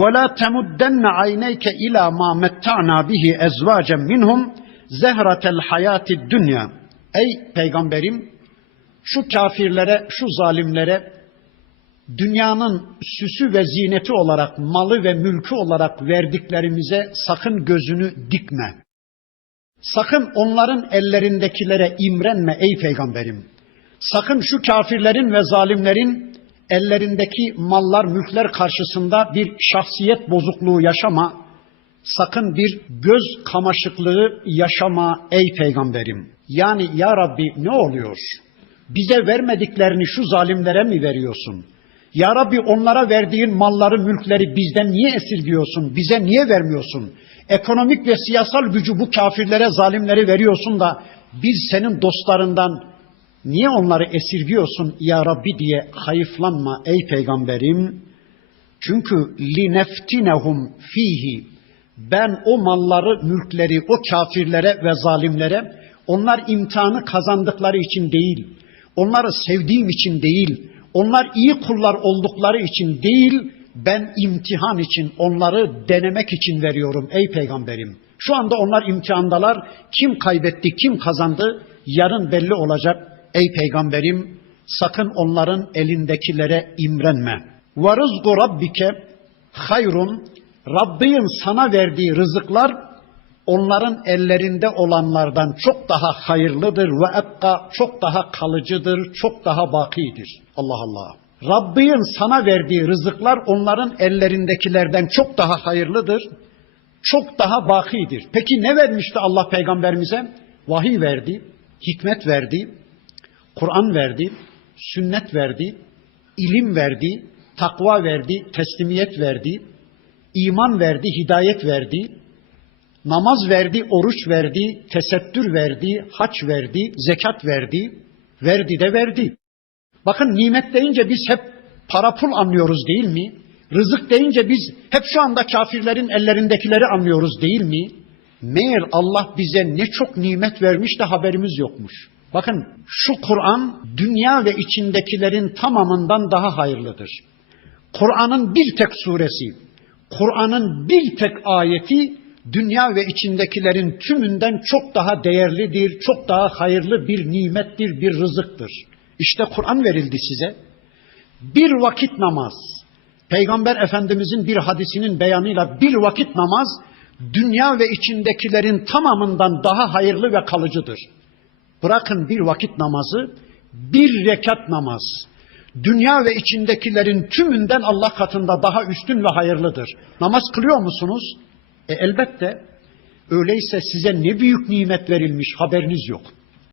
وَلَا تَمُدَّنَّ عَيْنَيْكَ إِلَى مَا مَتَّعْنَا بِهِ اَزْوَاجًا مِنْهُمْ زَهْرَةَ الْحَيَاةِ الدُّنْيَا Ey peygamberim şu kafirlere, şu zalimlere dünyanın süsü ve zineti olarak, malı ve mülkü olarak verdiklerimize sakın gözünü dikme. Sakın onların ellerindekileri imrenme ey peygamberim. Sakın şu kafirlerin ve zalimlerin ellerindeki mallar, mülkler karşısında bir şahsiyet bozukluğu yaşama. Sakın bir göz kamaşıklığı yaşama ey peygamberim. Yani ya Rabbi ne oluyor? Bize vermediklerini şu zalimlere mi veriyorsun? Ya Rabbi onlara verdiğin malları, mülkleri bizden niye esirgiyorsun? Bize niye vermiyorsun? Ekonomik ve siyasal gücü bu kafirlere, zalimlere veriyorsun da biz senin dostlarından niye onları esirgiyorsun ya Rabbi diye hayıflanma ey peygamberim. Çünkü lineftinehum fihi ben o malları, mülkleri o kafirlere ve zalimlere onlar imtihanı kazandıkları için değil, onları sevdiğim için değil, onlar iyi kullar oldukları için değil, ben imtihan için, onları denemek için veriyorum ey peygamberim. Şu anda onlar imtihandalar. Kim kaybetti, kim kazandı yarın belli olacak ey peygamberim. Sakın onların elindekilere imrenme. Ve rızgu rabbike hayrun. Rabbin sana verdiği rızıklar onların ellerinde olanlardan çok daha hayırlıdır ve ekka çok daha kalıcıdır, çok daha bakidir. Allah Allah. Rabbin sana verdiği rızıklar onların ellerindekilerden çok daha hayırlıdır, çok daha bakidir. Peki ne vermişti Allah peygamberimize? Vahiy verdi, hikmet verdi, Kur'an verdi, sünnet verdi, ilim verdi, takva verdi, teslimiyet verdi, iman verdi, hidayet verdi, namaz verdi, oruç verdi, tesettür verdi, haç verdi, zekat verdi, verdi de verdi. Bakın nimet deyince biz hep para pul anlıyoruz değil mi? Rızık deyince biz hep şu anda kafirlerin ellerindekileri anlıyoruz değil mi? Meğer Allah bize ne çok nimet vermiş de haberimiz yokmuş. Bakın şu Kur'an dünya ve içindekilerin tamamından daha hayırlıdır. Kur'an'ın bir tek suresi, Kur'an'ın bir tek ayeti dünya ve içindekilerin tümünden çok daha değerlidir, çok daha hayırlı bir nimettir, bir rızıktır. İşte Kur'an verildi size. Bir vakit namaz, Peygamber Efendimizin bir hadisinin beyanıyla bir vakit namaz, dünya ve içindekilerin tamamından daha hayırlı ve kalıcıdır. Bırakın bir vakit namazı, bir rekat namaz, dünya ve içindekilerin tümünden Allah katında daha üstün ve hayırlıdır. Namaz kılıyor musunuz? E elbette. Öyleyse size ne büyük nimet verilmiş haberiniz yok.